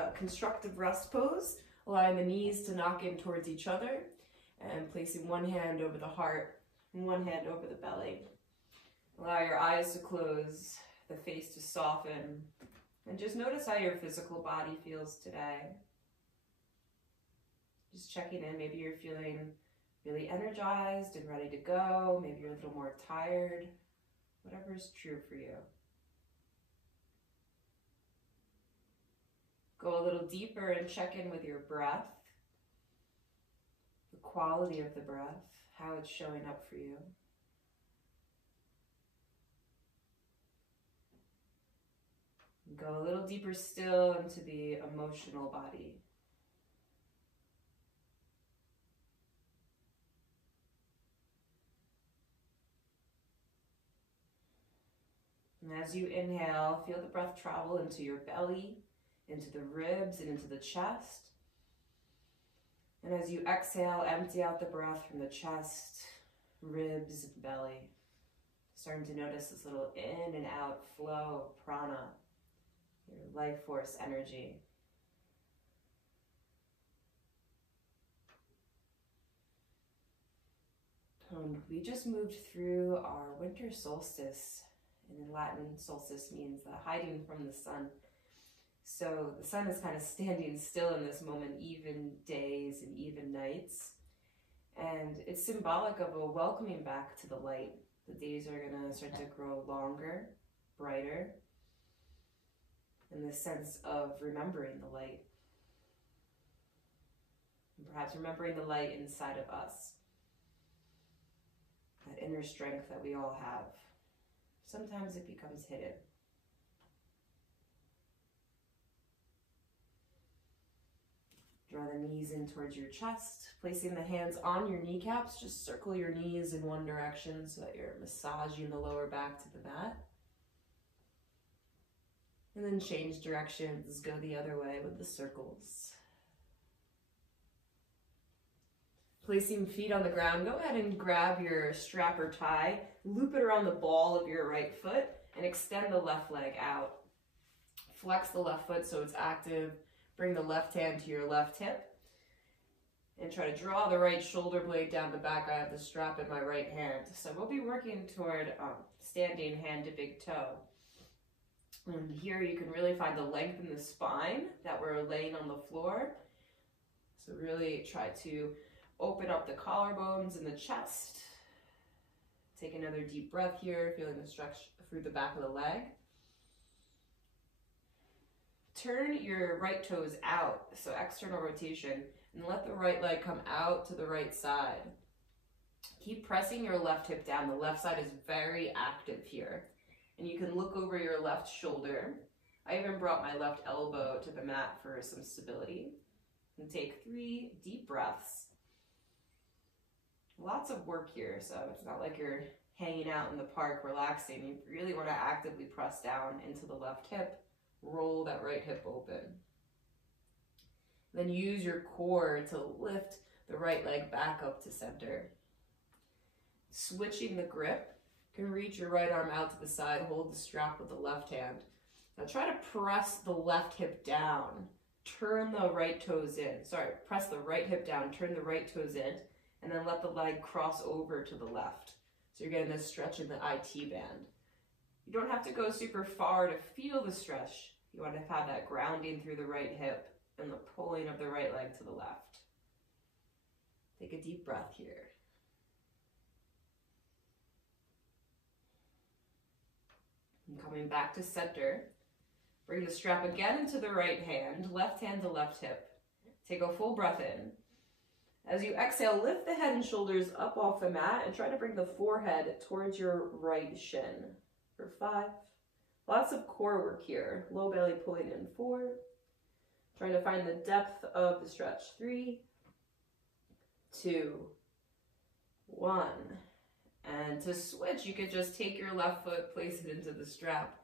a constructive rest pose, allowing the knees to knock in towards each other and placing one hand over the heart and one hand over the belly. Allow your eyes to close, the face to soften, and just notice how your physical body feels today. Just checking in, maybe you're feeling really energized and ready to go, maybe you're a little more tired, whatever is true for you. Go a little deeper and check in with your breath, the quality of the breath, how it's showing up for you. Go a little deeper still into the emotional body. And as you inhale, feel the breath travel into your belly, into the ribs, and into the chest. And as you exhale, empty out the breath from the chest, ribs, and belly. Starting to notice this little in and out flow of prana, your life force energy. And we just moved through our winter solstice. And in Latin, solstice means the hiding from the sun. So the sun is kind of standing still in this moment, even days and even nights. And it's symbolic of a welcoming back to the light. The days are going to start to grow longer, brighter, and the sense of remembering the light. And perhaps remembering the light inside of us. That inner strength that we all have. Sometimes it becomes hidden. Draw the knees in towards your chest, placing the hands on your kneecaps. Just circle your knees in one direction so that you're massaging the lower back to the mat. And then change directions, go the other way with the circles. Placing feet on the ground, go ahead and grab your strap or tie, loop it around the ball of your right foot, and extend the left leg out. Flex the left foot so it's active. Bring the left hand to your left hip. And try to draw the right shoulder blade down the back. I have the strap in my right hand. So we'll be working toward standing hand to big toe. And here you can really find the length in the spine that we're laying on the floor. So really try to open up the collarbones and the chest. Take another deep breath here, feeling the stretch through the back of the leg. Turn your right toes out, so external rotation, and let the right leg come out to the right side. Keep pressing your left hip down. The left side is very active here. And you can look over your left shoulder. I even brought my left elbow to the mat for some stability. And take 3 deep breaths. Lots of work here, so it's not like you're hanging out in the park relaxing. You really want to actively press down into the left hip. Roll that right hip open. Then use your core to lift the right leg back up to center. Switching the grip, you can reach your right arm out to the side, hold the strap with the left hand. Now try to press the left hip down, turn the right toes in. Sorry, press the right hip down, turn the right toes in, and then let the leg cross over to the left. So you're getting this stretch in the IT band. You don't have to go super far to feel the stretch. You want to have that grounding through the right hip and the pulling of the right leg to the left. Take a deep breath here. And coming back to center, bring the strap again into the right hand to left hip. Take a full breath in. As you exhale, lift the head and shoulders up off the mat and try to bring the forehead towards your right shin. For 5. Lots of core work here. Low belly pulling in 4. Trying to find the depth of the stretch. 3, 2, 1. And to switch, you could just take your left foot, place it into the strap,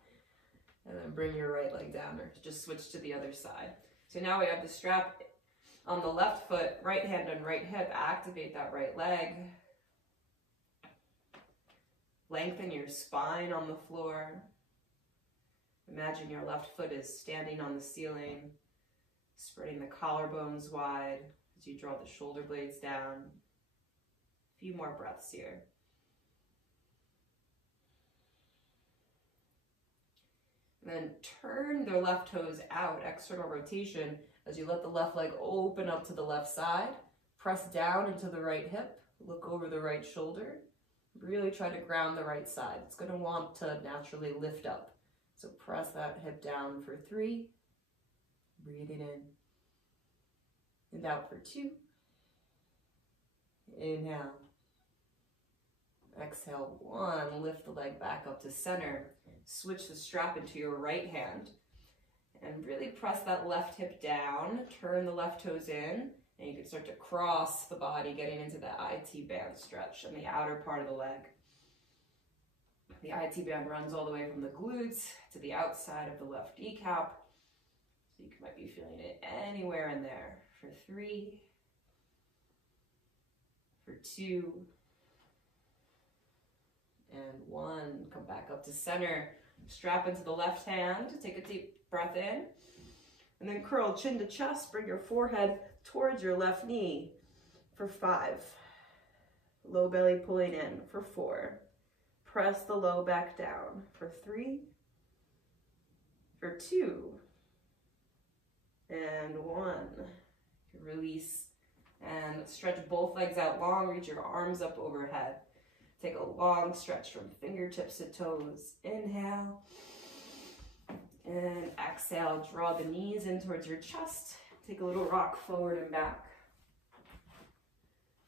and then bring your right leg down, or just switch to the other side. So now we have the strap on the left foot, right hand on right hip. Activate that right leg. Lengthen your spine on the floor. Imagine your left foot is standing on the ceiling. Spreading the collarbones wide as you draw the shoulder blades down. A few more breaths here. And then turn the left toes out, external rotation, as you let the left leg open up to the left side. Press down into the right hip, look over the right shoulder. Really try to ground the right side. It's going to want to naturally lift up. So press that hip down for 3. Breathing in. And out for 2. Inhale. Exhale, 1. Lift the leg back up to center. Switch the strap into your right hand. And really press that left hip down. Turn the left toes in. And you can start to cross the body, getting into the IT band stretch on the outer part of the leg. The IT band runs all the way from the glutes to the outside of the left kneecap. So you might be feeling it anywhere in there. For 3, for 2, and 1. Come back up to center. Strap into the left hand. Take a deep breath in. And then curl chin to chest. Bring your forehead towards your left knee for 5. Low belly pulling in for 4. Press the low back down for 3, for 2, and 1. Release and stretch both legs out long. Reach your arms up overhead. Take a long stretch from fingertips to toes. Inhale. And exhale, draw the knees in towards your chest. Take a little rock forward and back.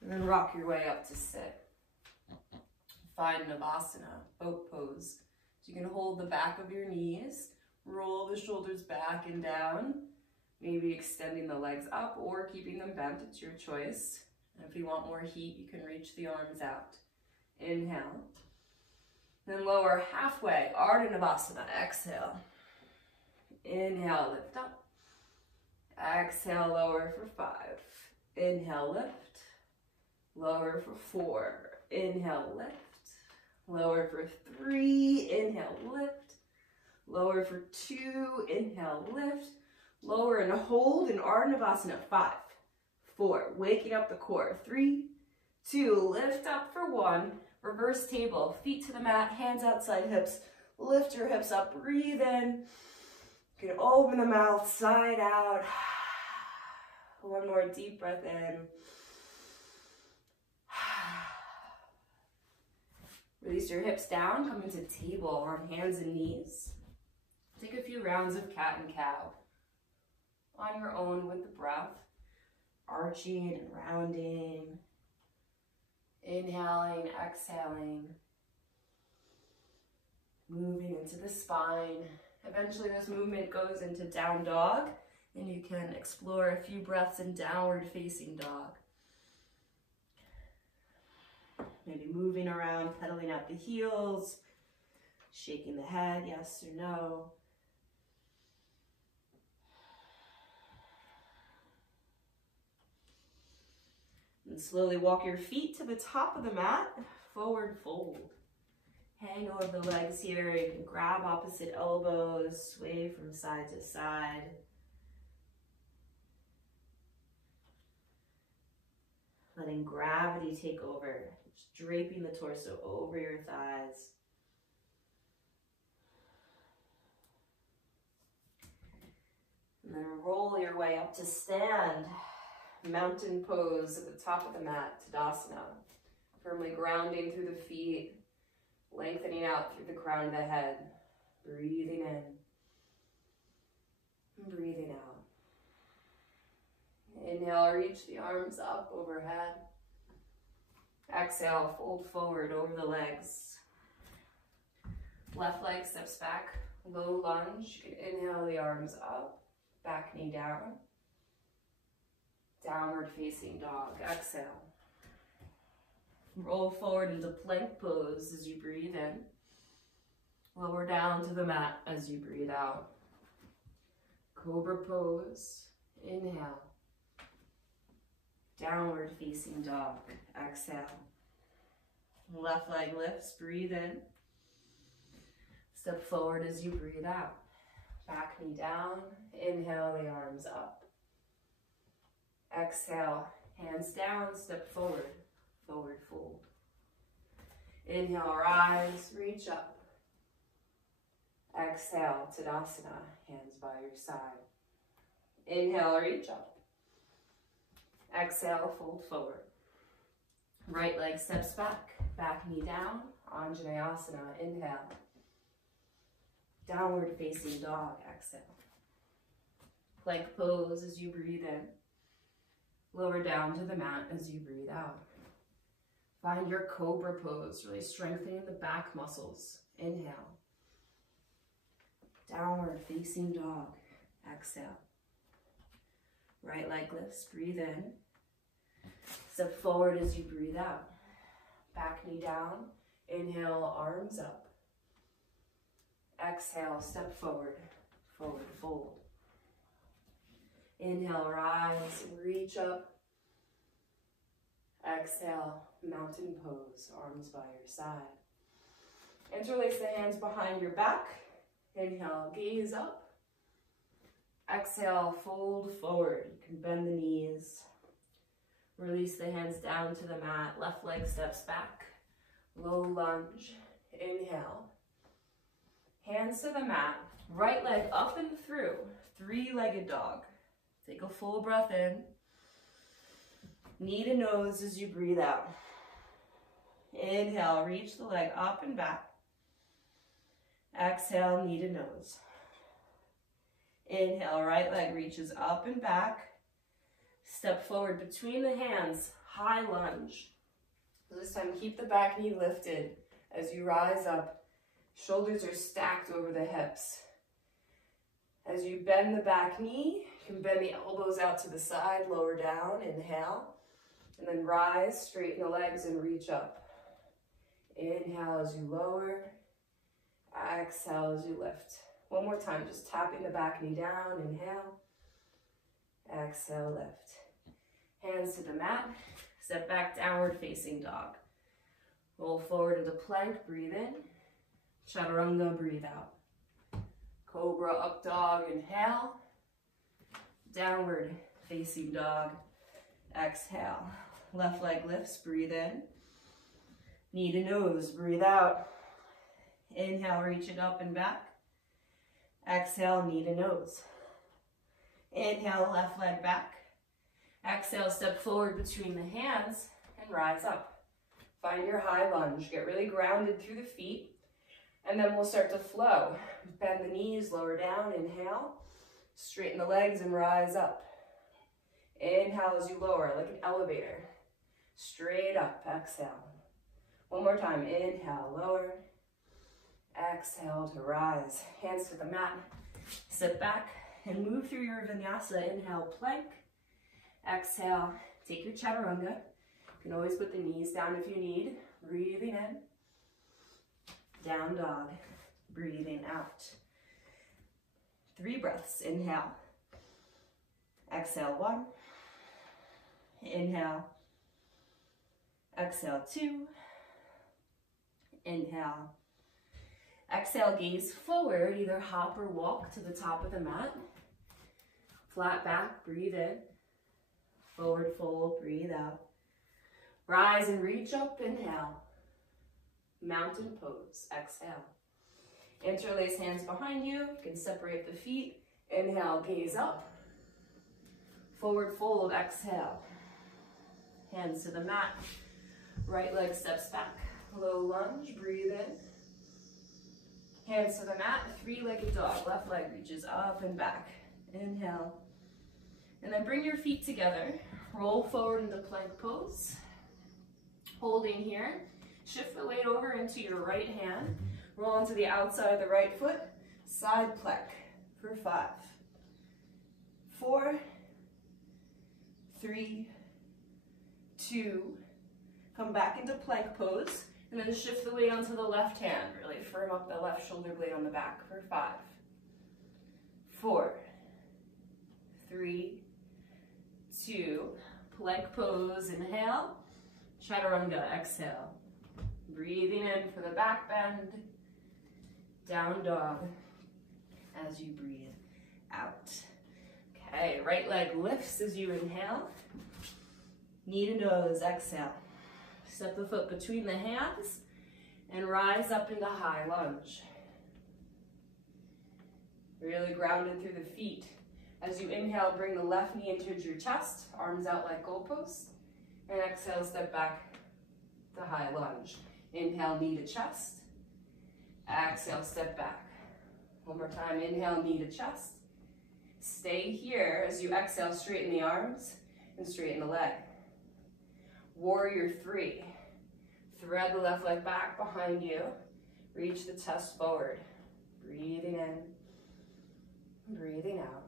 And then rock your way up to sit. Find Navasana, boat pose. So you can hold the back of your knees, roll the shoulders back and down, maybe extending the legs up or keeping them bent, it's your choice. And if you want more heat, you can reach the arms out. Inhale. Then lower halfway, Ardha Navasana, exhale. Inhale, lift up. Exhale, lower for 5. Inhale, lift. Lower for 4. Inhale, lift. Lower for 3. Inhale, lift. Lower for 2. Inhale, lift. Lower and hold in Ardha Navasana. 5, 4. Waking up the core. 3, 2. Lift up for 1. Reverse table. Feet to the mat. Hands outside hips. Lift your hips up. Breathe in. You can open the mouth, side out. One more deep breath in. Release your hips down, come into table on hands and knees. Take a few rounds of cat and cow on your own with the breath, arching and rounding, inhaling, exhaling, moving into the spine. Eventually this movement goes into down dog, and you can explore a few breaths in downward facing dog. Maybe moving around, pedaling at the heels, shaking the head, yes or no. And slowly walk your feet to the top of the mat, forward fold. Hang over the legs here. You can grab opposite elbows, sway from side to side. Letting gravity take over. Just draping the torso over your thighs. And then roll your way up to stand. Mountain pose at the top of the mat, Tadasana. Firmly grounding through the feet. Lengthening out through the crown of the head. Breathing in. And breathing out. Inhale, reach the arms up overhead. Exhale, fold forward over the legs. Left leg steps back, low lunge. You can inhale the arms up, back knee down. Downward facing dog, exhale. Roll forward into plank pose as you breathe in. Lower down to the mat as you breathe out. Cobra pose, inhale. Downward facing dog, exhale. Left leg lifts, breathe in. Step forward as you breathe out. Back knee down, inhale the arms up. Exhale, hands down, step forward, forward fold. Inhale, rise, reach up. Exhale, Tadasana, hands by your side. Inhale, reach up. Exhale, fold forward. Right leg steps back, back knee down, Anjaneyasana, inhale. Downward facing dog, exhale. Plank pose as you breathe in. Lower down to the mat as you breathe out. Find your cobra pose, really strengthening the back muscles. Inhale. Downward facing dog, exhale. Right leg lifts, breathe in. Step forward as you breathe out. Back knee down, inhale, arms up. Exhale, step forward, forward fold. Inhale, rise and reach up. Exhale, mountain pose, arms by your side. Interlace the hands behind your back. Inhale, gaze up. Exhale, fold forward. You can bend the knees. Release the hands down to the mat. Left leg steps back. Low lunge. Inhale. Hands to the mat. Right leg up and through. Three-legged dog. Take a full breath in. Knee to nose as you breathe out. Inhale, reach the leg up and back. Exhale, knee to nose. Inhale, right leg reaches up and back. Step forward between the hands, high lunge. This time, keep the back knee lifted as you rise up. Shoulders are stacked over the hips. As you bend the back knee, you can bend the elbows out to the side, lower down, inhale. And then rise, straighten the legs and reach up. Inhale as you lower. Exhale as you lift. One more time, just tapping the back knee down, inhale. Exhale, lift. Hands to the mat. Step back, downward facing dog. Roll forward into plank, breathe in. Chaturanga, breathe out. Cobra, up dog, inhale. Downward facing dog, exhale. Left leg lifts, breathe in. Knee to nose, breathe out. Inhale, reach it up and back. Exhale, knee to nose. Inhale, left leg back. Exhale, step forward between the hands and rise up. Find your high lunge. Get really grounded through the feet. And then we'll start to flow. Bend the knees, lower down, inhale. Straighten the legs and rise up. Inhale as you lower, like an elevator. Straight up, exhale. One more time, inhale, lower. Exhale to rise. Hands to the mat. Sit back and move through your vinyasa. Inhale, plank. Exhale, take your chaturanga. You can always put the knees down if you need. Breathing in. Down dog. Breathing out. 3 breaths. Inhale. Exhale, 1. Inhale. Exhale, 2. Inhale. Exhale, gaze forward, either hop or walk to the top of the mat. Flat back, breathe in. Forward fold, breathe out. Rise and reach up, inhale. Mountain pose, exhale. Interlace hands behind you. You can separate the feet. Inhale, gaze up. Forward fold, exhale. Hands to the mat. Right leg steps back. Low lunge, breathe in. Hands to the mat, 3-legged dog. Left leg reaches up and back. Inhale. And then bring your feet together. Roll forward into plank pose. Holding here. Shift the weight over into your right hand. Roll onto the outside of the right foot. Side plank for 5, 4, 3, 2. Come back into plank pose. And then shift the weight onto the left hand. Really firm up the left shoulder blade on the back for 5, 4, 3, 2. Plank pose, inhale. Chaturanga, exhale. Breathing in for the back bend. Down dog as you breathe out. Okay, right leg lifts as you inhale. Knee to nose, exhale. Step the foot between the hands and rise up into high lunge. Really grounded through the feet. As you inhale, bring the left knee into your chest, arms out like goalposts. And exhale, step back to high lunge. Inhale, knee to chest. Exhale, step back. One more time, inhale, knee to chest. Stay here as you exhale, straighten the arms and straighten the leg. Warrior 3. Thread the left leg back behind you. Reach the chest forward. Breathing in, breathing out.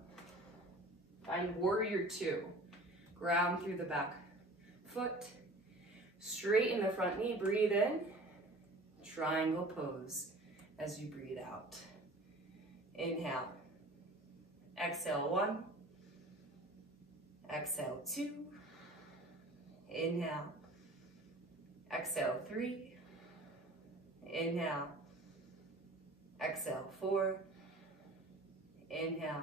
Find warrior 2. Ground through the back foot. Straighten the front knee, breathe in. Triangle pose as you breathe out. Inhale. Exhale 1. Exhale 2. Inhale. Exhale 3. Inhale. Exhale 4. Inhale.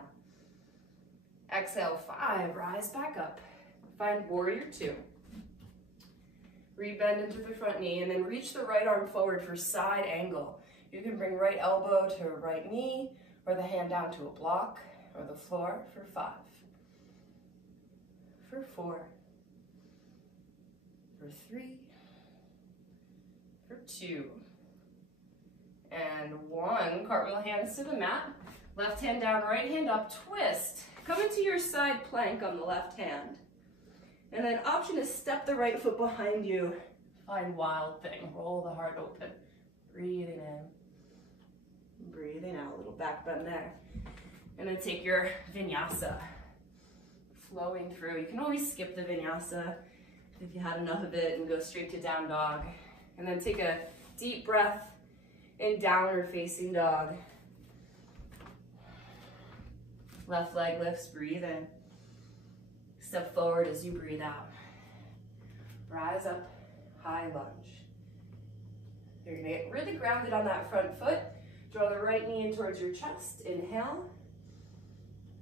Exhale 5. Rise back up. Find warrior 2. Rebend into the front knee and then reach the right arm forward for side angle. You can bring right elbow to right knee or the hand down to a block or the floor for 5. For 4. For 3. For 2. And 1. Cartwheel hands to the mat. Left hand down, right hand up, twist. Come into your side plank on the left hand. And then option is step the right foot behind you. Find wild thing. Roll the heart open. Breathing in. Breathing out. A little back bend there. And then take your vinyasa. Flowing through. You can always skip the vinyasa if you had enough of it and go straight to down dog. And then take a deep breath in downward facing dog. Left leg lifts, breathe in. Step forward as you breathe out. Rise up, high lunge. You're gonna get really grounded on that front foot. Draw the right knee in towards your chest. Inhale.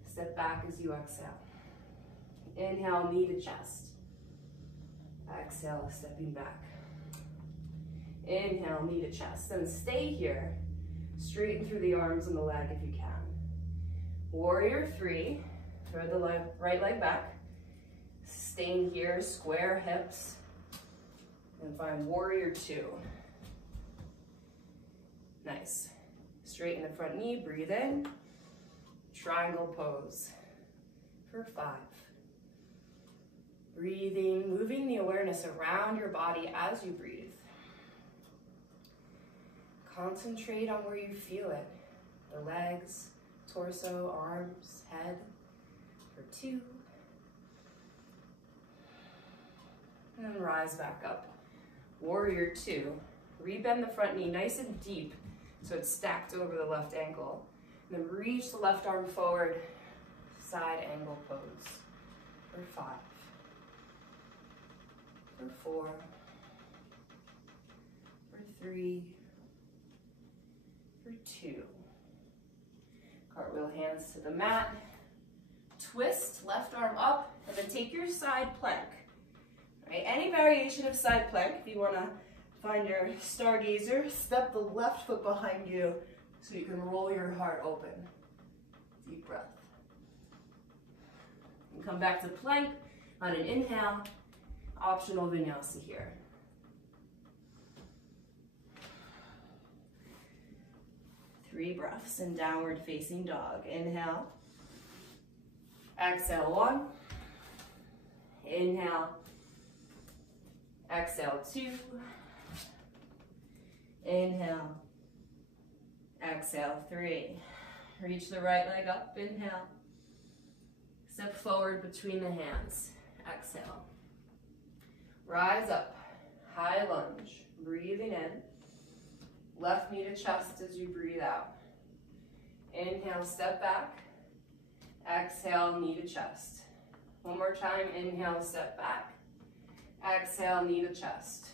Step back as you exhale. Inhale, knee to chest. Exhale, stepping back. Inhale, knee to chest. Then stay here. Straighten through the arms and the leg if you can. Warrior 3. Throw the right leg back. Staying here, square hips. And find warrior 2. Nice. Straighten the front knee, breathe in. Triangle pose for 5. Breathing, moving the awareness around your body as you breathe. Concentrate on where you feel it. The legs, torso, arms, head for 2. And then rise back up. Warrior 2. Rebend the front knee nice and deep so it's stacked over the left ankle. And then reach the left arm forward, side angle pose for 5. For 4. For 3. For 2. Cartwheel hands to the mat. Twist, left arm up, and then take your side plank. Right, any variation of side plank, if you want to find your stargazer, step the left foot behind you so you can roll your heart open. Deep breath. And come back to plank on an inhale. Optional vinyasa here. Three breaths in downward facing dog. Inhale. Exhale 1. Inhale. Exhale 2. Inhale. Exhale 3. Reach the right leg up. Inhale. Step forward between the hands. Exhale. Rise up. High lunge. Breathing in. Left knee to chest as you breathe out. Inhale, step back. Exhale, knee to chest. One more time, inhale, step back. Exhale, knee to chest.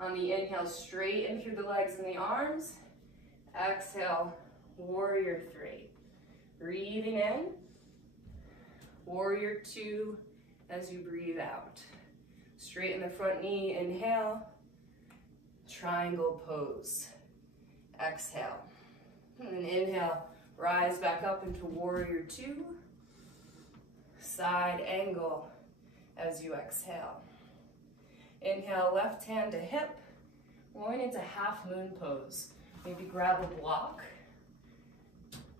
On the inhale, straighten through the legs and the arms. Exhale, warrior 3. Breathing in. Warrior two as you breathe out. Straighten the front knee, inhale. Triangle pose. Exhale. And inhale, rise back up into warrior two. Side angle as you exhale. Inhale, left hand to hip. Going into half moon pose. Maybe grab a block.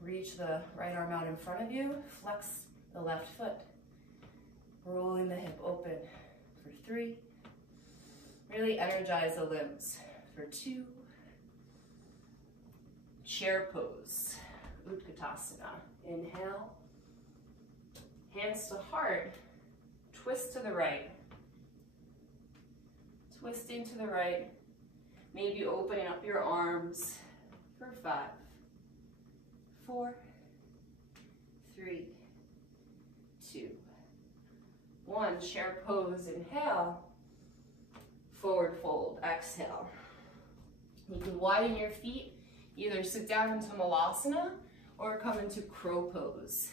Reach the right arm out in front of you. Flex the left foot. Rolling the hip open for 3. Really energize the limbs for 2. Chair pose. Utkatasana. Inhale. Hands to heart. Twist to the right. Twisting to the right. Maybe opening up your arms for 5, 4, 3, 2, 1. Chair pose. Inhale. Forward fold. Exhale. You can widen your feet. Either sit down into Malasana or come into crow pose.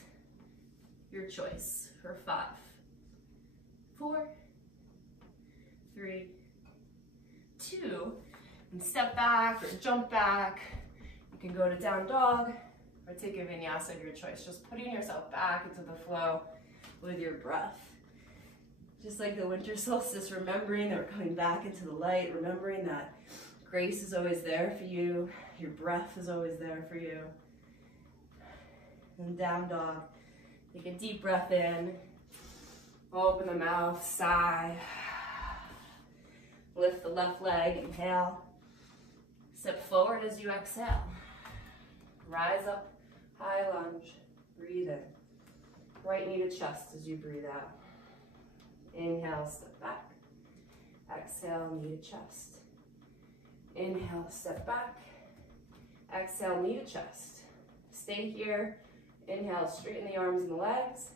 Your choice for 5, 4, 3, 2, and step back or jump back. You can go to down dog or take a vinyasa of your choice. Just putting yourself back into the flow with your breath. Just like the winter solstice, remembering that we're coming back into the light, remembering that grace is always there for you, your breath is always there for you. And down dog, take a deep breath in, open the mouth, sigh. Lift the left leg, inhale. Step forward as you exhale. Rise up, high lunge, breathe in. Right knee to chest as you breathe out. Inhale, step back. Exhale, knee to chest. Inhale, step back. Exhale, knee to chest. Stay here. Inhale, straighten the arms and the legs.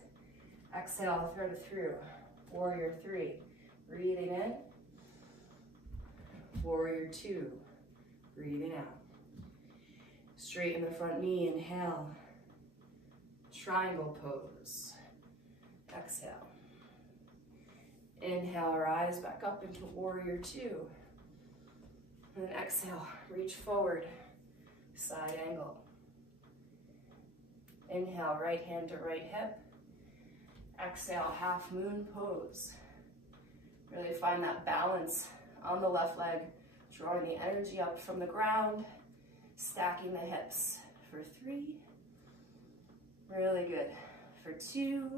Exhale, thread it through. Warrior 3. Breathing in. Warrior 2. Breathing out. Straighten the front knee. Inhale. Triangle pose. Exhale. Inhale, rise back up into warrior 2. And then exhale, reach forward, side angle. Inhale, right hand to right hip. Exhale, half moon pose. Really find that balance on the left leg, drawing the energy up from the ground, stacking the hips for 3. Really good. For 2.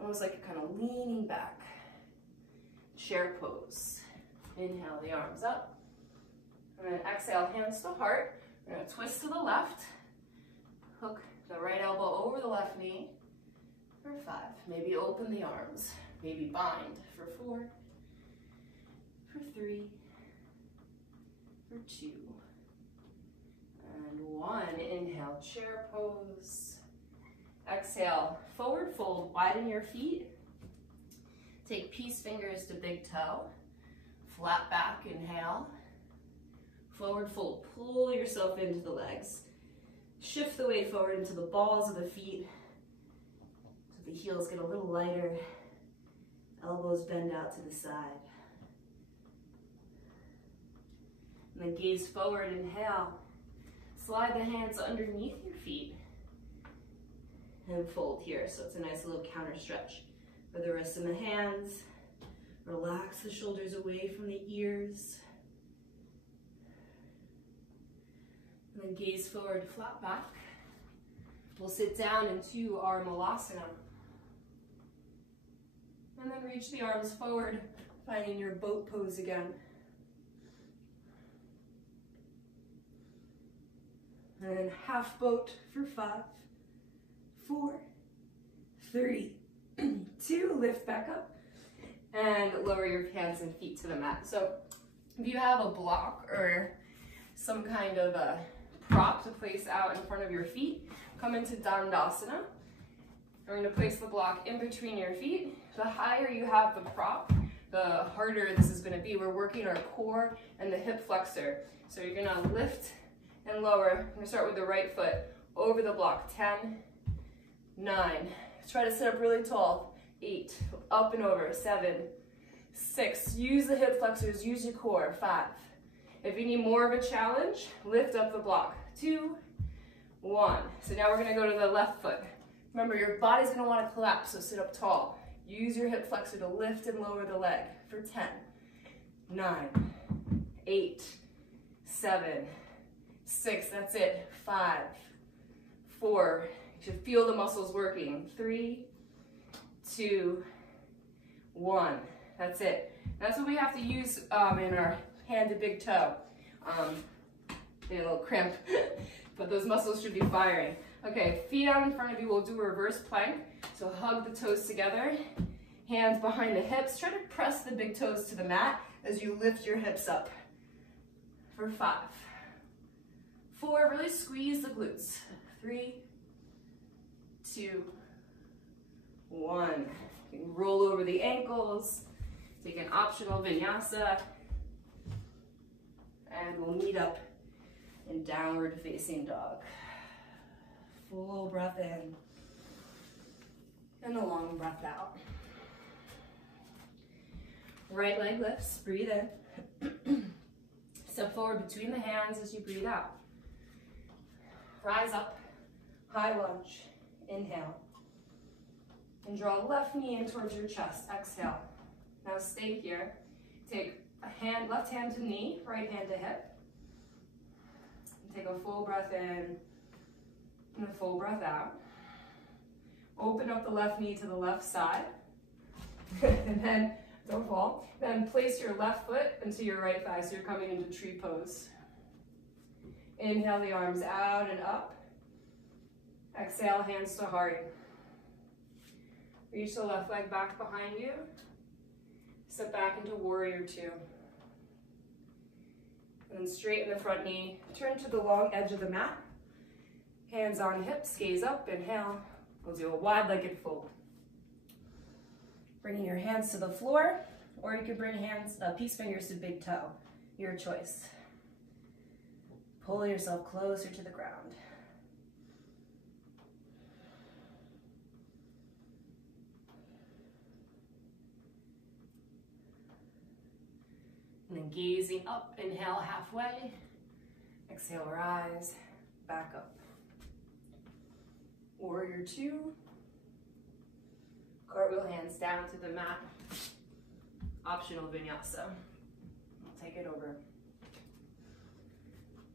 Almost like kind of leaning back. Chair pose. Inhale, the arms up. And then exhale, hands to heart. We're going to twist to the left. Hook the right elbow over the left knee for 5. Maybe open the arms. Maybe bind for 4, for 3, for 2, and 1. Inhale, chair pose. Exhale, forward fold, widen your feet. Take peace fingers to big toe. Flat back, inhale. Forward fold, pull yourself into the legs. Shift the weight forward into the balls of the feet. So the heels get a little lighter. Elbows bend out to the side. And then gaze forward, inhale. Slide the hands underneath your feet. And fold here, so it's a nice little counter stretch for the wrists and the hands. Relax the shoulders away from the ears. And then gaze forward, flat back. We'll sit down into our Malasana. And then reach the arms forward, finding your boat pose again. And then half boat for 5, 4, 3, 2, lift back up. And lower your hands and feet to the mat. So if you have a block or some kind of a prop to place out in front of your feet, come into Dandasana. We're going to place the block in between your feet. The higher you have the prop, the harder this is going to be. We're working our core and the hip flexor. So you're going to lift and lower. I'm going to start with the right foot over the block. 10, 9, Try to sit up really tall. 8, up and over. 7, 6, use the hip flexors, use your core. 5. If you need more of a challenge, lift up the block. 2, 1. So now we're gonna go to the left foot. Remember, your body's gonna wanna collapse, so sit up tall. Use your hip flexor to lift and lower the leg for 10, 9, 8, 7, 6, that's it. 5, 4, you should feel the muscles working. 3, 2, 1, that's it. That's what we have to use in our hand to big toe. Get a little cramp, but those muscles should be firing. Okay, feet out in front of you, we'll do a reverse plank. So hug the toes together, hands behind the hips. Try to press the big toes to the mat as you lift your hips up. For 5, 4, really squeeze the glutes. 3, 2, 1. You can roll over the ankles, take an optional vinyasa, and we'll meet up in downward facing dog. Full breath in, and a long breath out. Right leg lifts, breathe in. Step forward between the hands as you breathe out. Rise up, high lunge, inhale. And draw left knee in towards your chest, exhale. Now stay here. Take a hand, left hand to knee, right hand to hip. And take a full breath in and a full breath out. Open up the left knee to the left side. And then, don't fall. Then place your left foot into your right thigh, so you're coming into tree pose. Inhale the arms out and up. Exhale, hands to heart. Reach the left leg back behind you. Step back into warrior 2. And then straighten the front knee. Turn to the long edge of the mat. Hands on hips, gaze up, inhale. We'll do a wide-legged fold. Bringing your hands to the floor, or you could bring peace fingers to big toe. Your choice. Pull yourself closer to the ground. And then gazing up, inhale halfway. Exhale, rise, back up. Warrior 2. Cartwheel hands down to the mat. Optional vinyasa. I'll take it over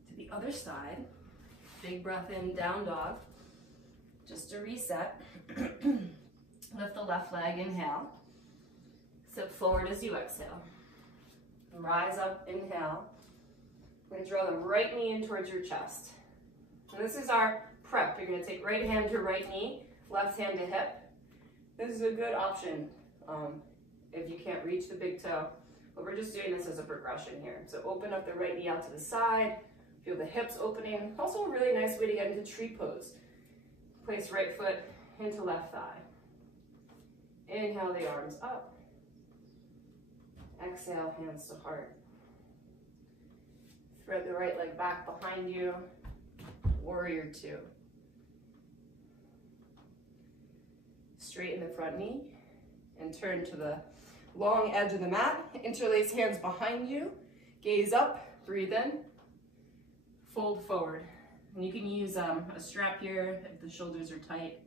to the other side. Big breath in, down dog. Just to reset. Lift the left leg, inhale. Step forward as you exhale. Rise up, inhale. We're gonna draw the right knee in towards your chest. And this is our prep. You're gonna take right hand to right knee, left hand to hip. This is a good option if you can't reach the big toe, but we're just doing this as a progression here. So open up the right knee out to the side, feel the hips opening. Also a really nice way to get into tree pose. Place right foot into left thigh. Inhale the arms up. Exhale, hands to heart. Thread the right leg back behind you. Warrior 2. Straighten the front knee and turn to the long edge of the mat. Interlace hands behind you. Gaze up, breathe in. Fold forward. And you can use a strap here if the shoulders are tight.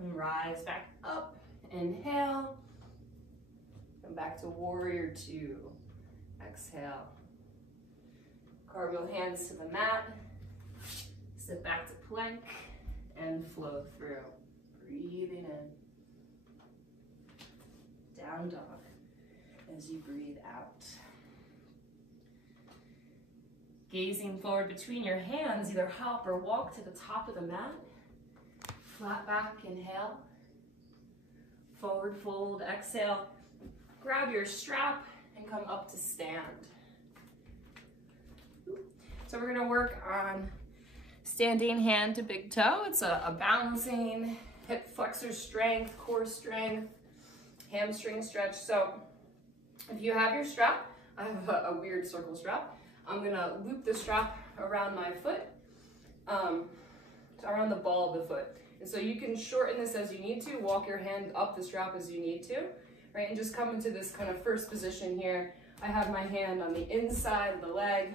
And rise back up. Inhale. And back to warrior 2. Exhale. Cartwheel hands to the mat. Sit back to plank and flow through. Breathing in. Down dog as you breathe out. Gazing forward between your hands, either hop or walk to the top of the mat. Flat back, inhale. Forward fold, exhale. Grab your strap and come up to stand. So we're gonna work on standing hand to big toe. It's a balancing hip flexor strength, core strength, hamstring stretch. So if you have your strap, I have a weird circle strap. I'm gonna loop the strap around my foot, around the ball of the foot. And so you can shorten this as you need to, walk your hand up the strap as you need to, right? And just come into this kind of first position here. I have my hand on the inside of the leg.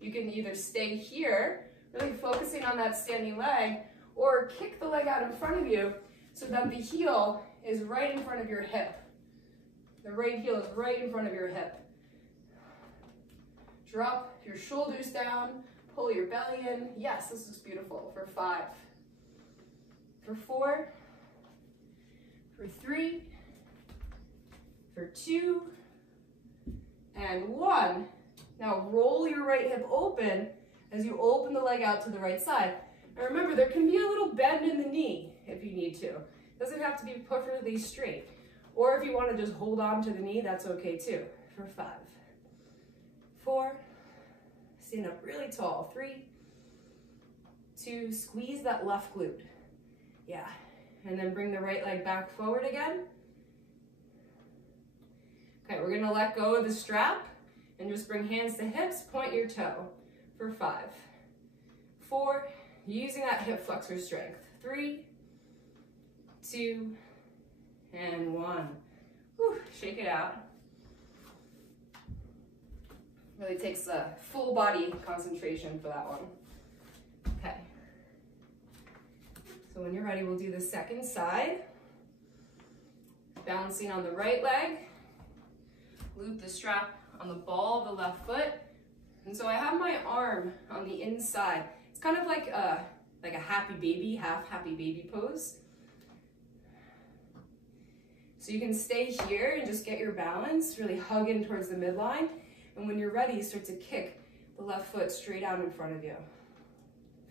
You can either stay here, really focusing on that standing leg, or kick the leg out in front of you so that the heel is right in front of your hip. The right heel is right in front of your hip. Drop your shoulders down, pull your belly in. Yes, this looks beautiful. For 5, for 4, for 3, for 2, and 1. Now roll your right hip open as you open the leg out to the right side. And remember, there can be a little bend in the knee if you need to. It doesn't have to be perfectly straight. Or if you want to just hold on to the knee, that's okay too. For 5, 4, stand up really tall. 3, 2, squeeze that left glute. Yeah, and then bring the right leg back forward again. Okay, we're gonna let go of the strap and just bring hands to hips, point your toe. For 5, 4, using that hip flexor strength. 3, 2, and 1. Whew, shake it out. Really takes a full body concentration for that one. Okay. So when you're ready, we'll do the second side. Balancing on the right leg. Loop the strap on the ball of the left foot. And so I have my arm on the inside. It's kind of like a happy baby, half happy baby pose. So you can stay here and just get your balance, really hug in towards the midline. And when you're ready, start to kick the left foot straight out in front of you.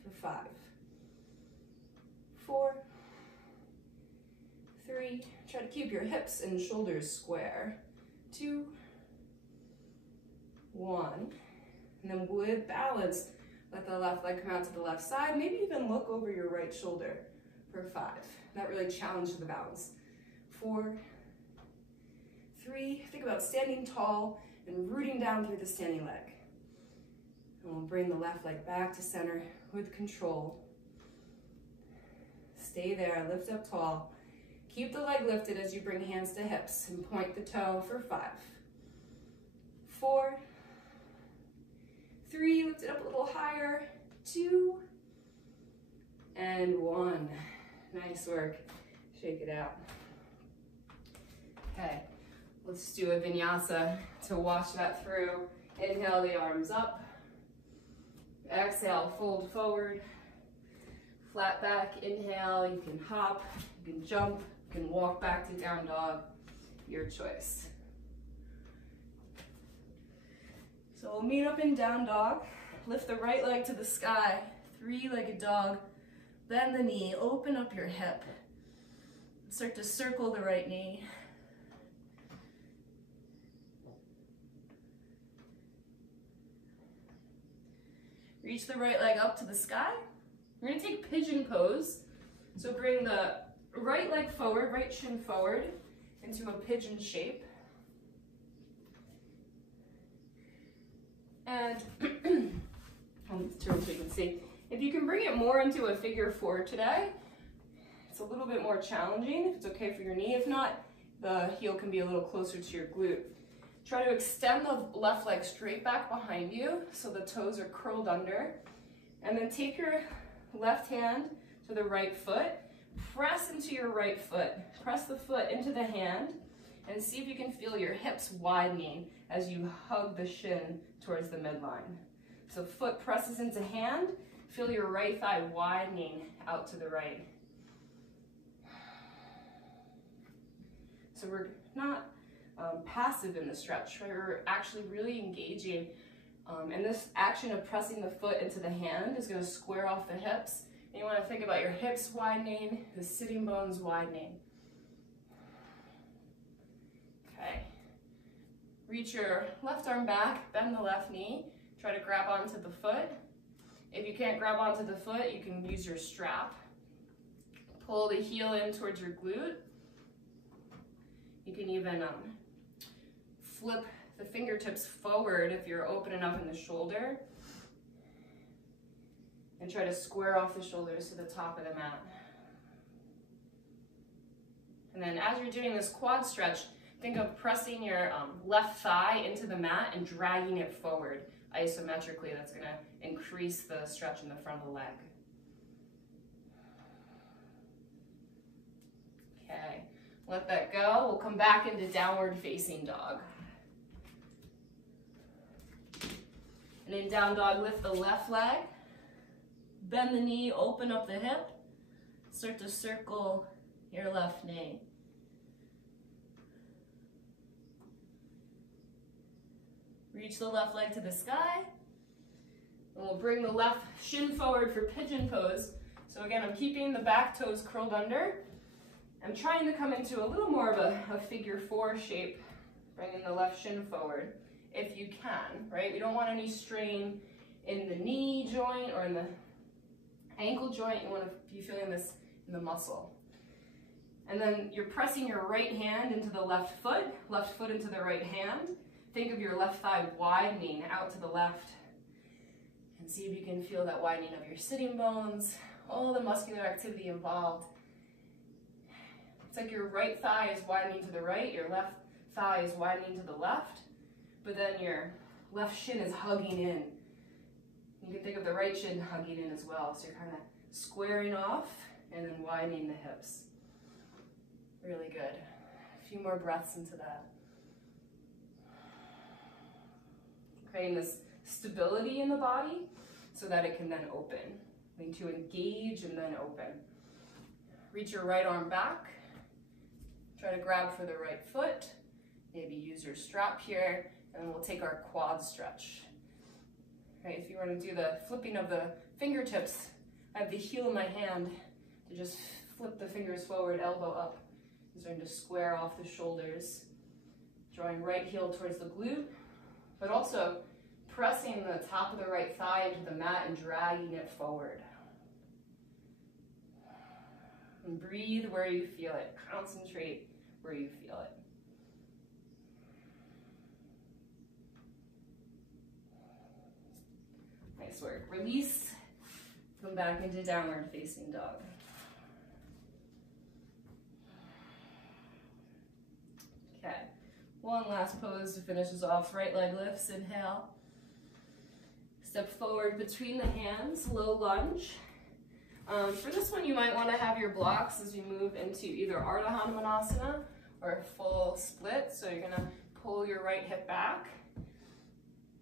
For 5, 4, 3, try to keep your hips and shoulders square. 2, 1, and then with balance, let the left leg come out to the left side, maybe even look over your right shoulder. For 5, that really challenged the balance. 4, 3, think about standing tall and rooting down through the standing leg. And we'll bring the left leg back to center with control. Stay there, lift up tall. Keep the leg lifted as you bring hands to hips and point the toe. For 5, 4, 3, lift it up a little higher. 2, and 1. Nice work. Shake it out. Okay, let's do a vinyasa to wash that through. Inhale the arms up. Exhale, fold forward. Flat back, inhale, you can hop, you can jump, you can walk back to down dog, your choice. So we'll meet up in down dog. Lift the right leg to the sky, 3-legged dog. Bend the knee, open up your hip. Start to circle the right knee. Reach the right leg up to the sky. We're gonna take pigeon pose. So bring the right leg forward, right shin forward into a pigeon shape. And I'll turn so you can see. If you can bring it more into a figure 4 today, it's a little bit more challenging if it's okay for your knee. If not, the heel can be a little closer to your glute. Try to extend the left leg straight back behind you so the toes are curled under. And then take your left hand to the right foot. Press into your right foot. Press the foot into the hand and see if you can feel your hips widening as you hug the shin towards the midline. So foot presses into hand. Feel your right thigh widening out to the right. So we're not passive in the stretch, right? We're actually really engaging. And this action of pressing the foot into the hand is going to square off the hips. And you want to think about your hips widening, the sitting bones widening. Okay. Reach your left arm back, bend the left knee. Try to grab onto the foot. If you can't grab onto the foot, you can use your strap. Pull the heel in towards your glute. You can even flip the fingertips forward if you're open enough in the shoulder. And try to square off the shoulders to the top of the mat. And then as you're doing this quad stretch, think of pressing your left thigh into the mat and dragging it forward isometrically. That's going to increase the stretch in the front of the leg. Okay, let that go. We'll come back into downward facing dog. And in down dog, lift the left leg. Bend the knee, open up the hip. Start to circle your left knee. Reach the left leg to the sky. And we'll bring the left shin forward for pigeon pose. So again, I'm keeping the back toes curled under. I'm trying to come into a little more of a figure 4 shape, bringing the left shin forward, if you can, right? We don't want any strain in the knee joint or in the ankle joint. You want to be feeling this in the muscle. And then you're pressing your right hand into the left foot into the right hand. Think of your left thigh widening out to the left. And see if you can feel that widening of your sitting bones, all the muscular activity involved. It's like your right thigh is widening to the right, your left thigh is widening to the left, but then your left shin is hugging in. You can think of the right shin hugging in as well. So you're kind of squaring off and then widening the hips. Really good. A few more breaths into that. Creating this stability in the body so that it can then open. Need to engage and then open. Reach your right arm back. Try to grab for the right foot. Maybe use your strap here, and then we'll take our quad stretch. Right, if you were to do the flipping of the fingertips, I have the heel of my hand to just flip the fingers forward, elbow up. I'm starting to square off the shoulders, drawing right heel towards the glute, but also pressing the top of the right thigh into the mat and dragging it forward. And breathe where you feel it. Concentrate where you feel it. Nice work. Release. Come back into downward facing dog. Okay. One last pose to finish us off. Right leg lifts. Inhale. Step forward between the hands. Low lunge. For this one, you might want to have your blocks as you move into either Ardha Hanumanasana or a full split. So you're going to pull your right hip back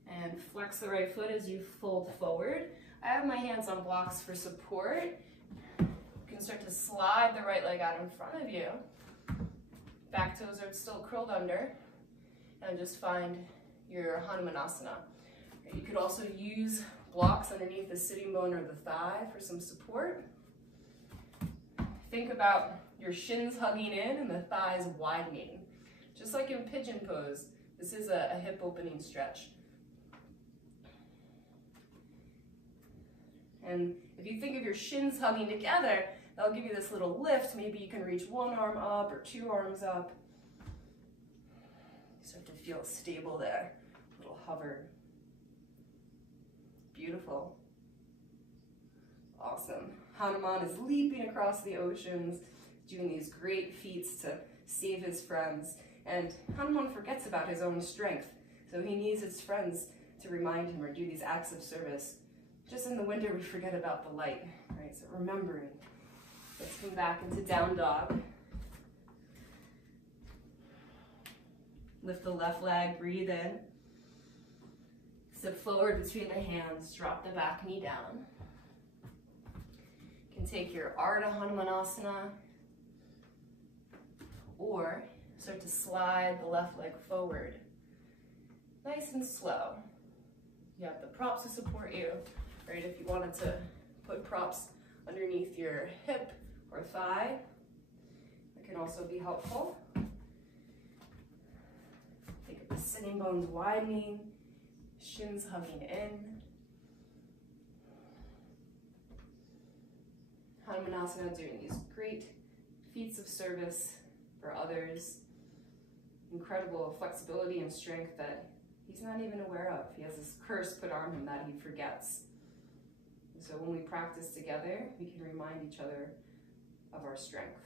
and flex the right foot as you fold forward. I have my hands on blocks for support. You can start to slide the right leg out in front of you. Back toes are still curled under. And just find your Hanumanasana. You could also use blocks underneath the sitting bone or the thigh for some support. Think about your shins hugging in and the thighs widening. Just like in pigeon pose, this is a hip opening stretch. And if you think of your shins hugging together, that'll give you this little lift. Maybe you can reach one arm up or two arms up. You start to feel stable there, a little hover. Beautiful. Awesome. Hanuman is leaping across the oceans, doing these great feats to save his friends. And Hanuman forgets about his own strength, so he needs his friends to remind him or do these acts of service. Just in the winter, we forget about the light, right? So remembering. Let's come back into down dog. Lift the left leg, breathe in. Step forward between the hands, drop the back knee down. You can take your Ardha Hanumanasana or start to slide the left leg forward. Nice and slow. You have the props to support you, right? If you wanted to put props underneath your hip or thigh, that can also be helpful. Think of the sitting bones widening, shins hugging in. Hanumanasana, doing these great feats of service for others. incredible flexibility and strength that he's not even aware of. He has this curse put on him that he forgets. And so when we practice together, we can remind each other of our strength.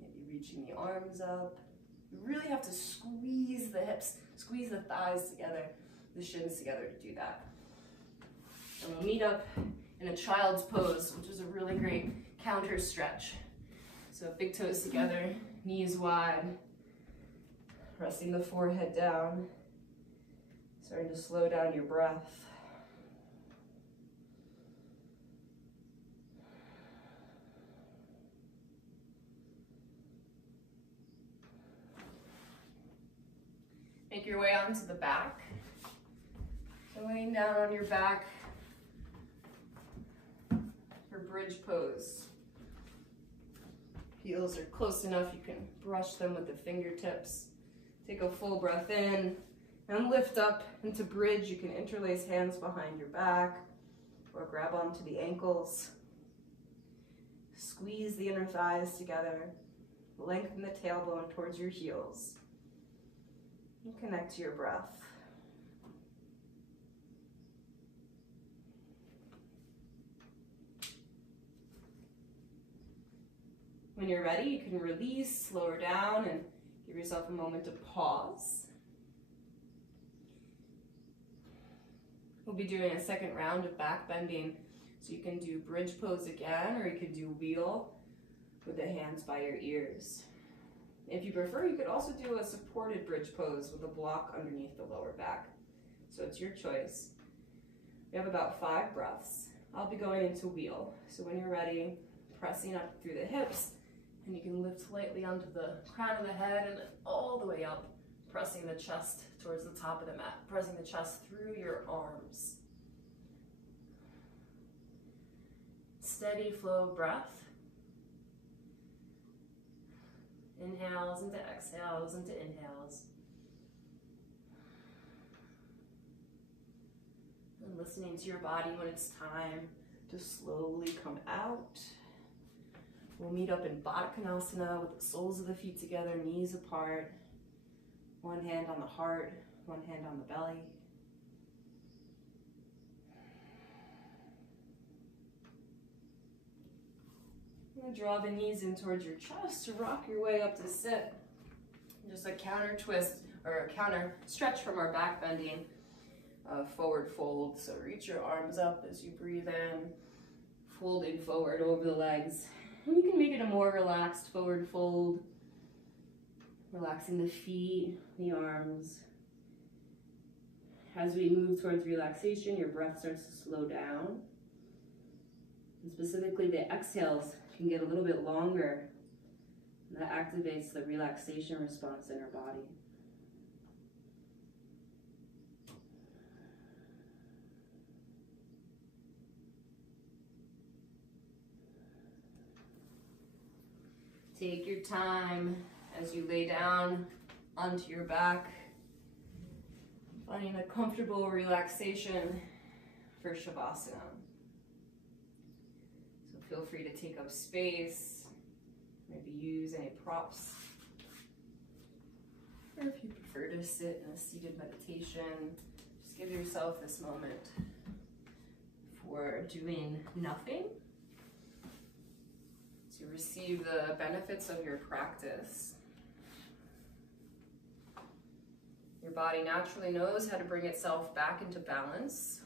Maybe reaching the arms up. You really have to squeeze the hips, squeeze the thighs together, the shins together to do that. And we'll meet up in a child's pose, which is a really great counter stretch. So big toes together, knees wide, resting the forehead down, starting to slow down your breath. Make your way onto the back. So laying down on your back for bridge pose. Heels are close enough, you can brush them with the fingertips. Take a full breath in and lift up into bridge. You can interlace hands behind your back or grab onto the ankles. Squeeze the inner thighs together. Lengthen the tailbone towards your heels. And connect to your breath. When you're ready, you can release, slow her down, and give yourself a moment to pause. We'll be doing a second round of back bending, so you can do bridge pose again, or you could do wheel with the hands by your ears. If you prefer, you could also do a supported bridge pose with a block underneath the lower back. So it's your choice. We have about 5 breaths. I'll be going into wheel. So when you're ready, pressing up through the hips, and you can lift lightly onto the crown of the head and then all the way up, pressing the chest towards the top of the mat, pressing the chest through your arms. Steady flow of breath. Inhales into exhales into inhales. And listening to your body when it's time to slowly come out. We'll meet up in Baddha Konasana with the soles of the feet together, knees apart. One hand on the heart, one hand on the belly. Draw the knees in towards your chest to rock your way up to sit. Just a counter twist or a counter stretch from our back bending forward fold. So reach your arms up as you breathe in, folding forward over the legs. And you can make it a more relaxed forward fold, relaxing the feet, the arms. As we move towards relaxation, your breath starts to slow down. And specifically, the exhales can get a little bit longer. And that activates the relaxation response in our body. Take your time as you lay down onto your back, finding a comfortable relaxation for Shavasana. So feel free to take up space, maybe use any props, or if you prefer to sit in a seated meditation, just give yourself this moment for doing nothing, to receive the benefits of your practice. Your body naturally knows how to bring itself back into balance.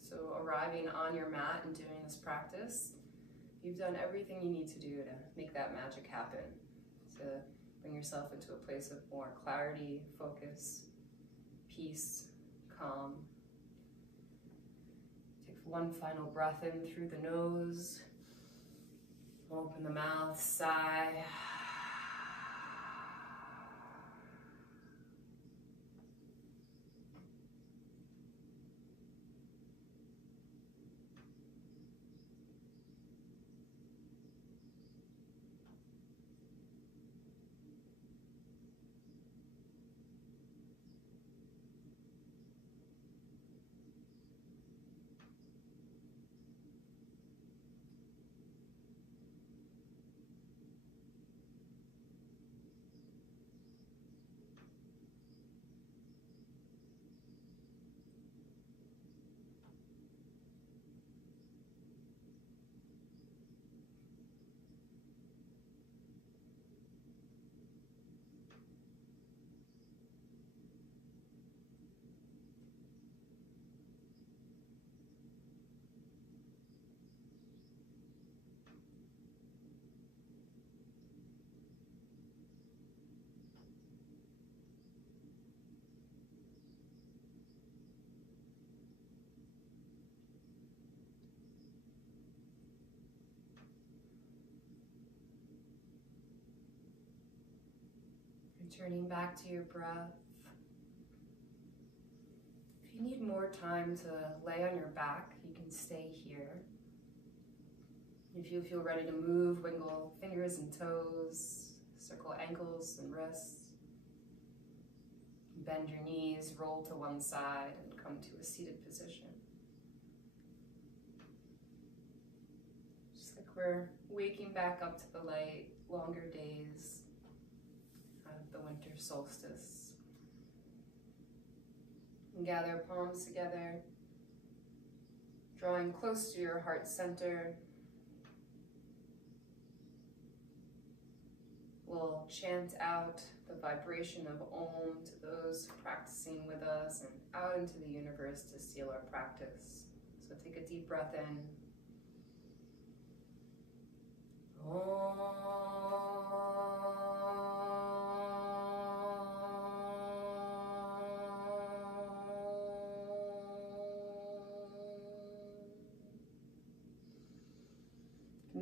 So arriving on your mat and doing this practice, you've done everything you need to do to make that magic happen, to bring yourself into a place of more clarity, focus, peace, calm. Take one final breath in through the nose. Open the mouth, sigh. Returning back to your breath. If you need more time to lay on your back, you can stay here. If you feel ready to move, wiggle fingers and toes, circle ankles and wrists. Bend your knees, roll to one side, and come to a seated position. Just like we're waking back up to the light, longer days out of the winter solstice. And gather palms together, drawing close to your heart center. We'll chant out the vibration of Om to those practicing with us and out into the universe to seal our practice. So take a deep breath in.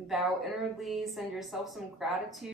Bow inwardly, send yourself some gratitude.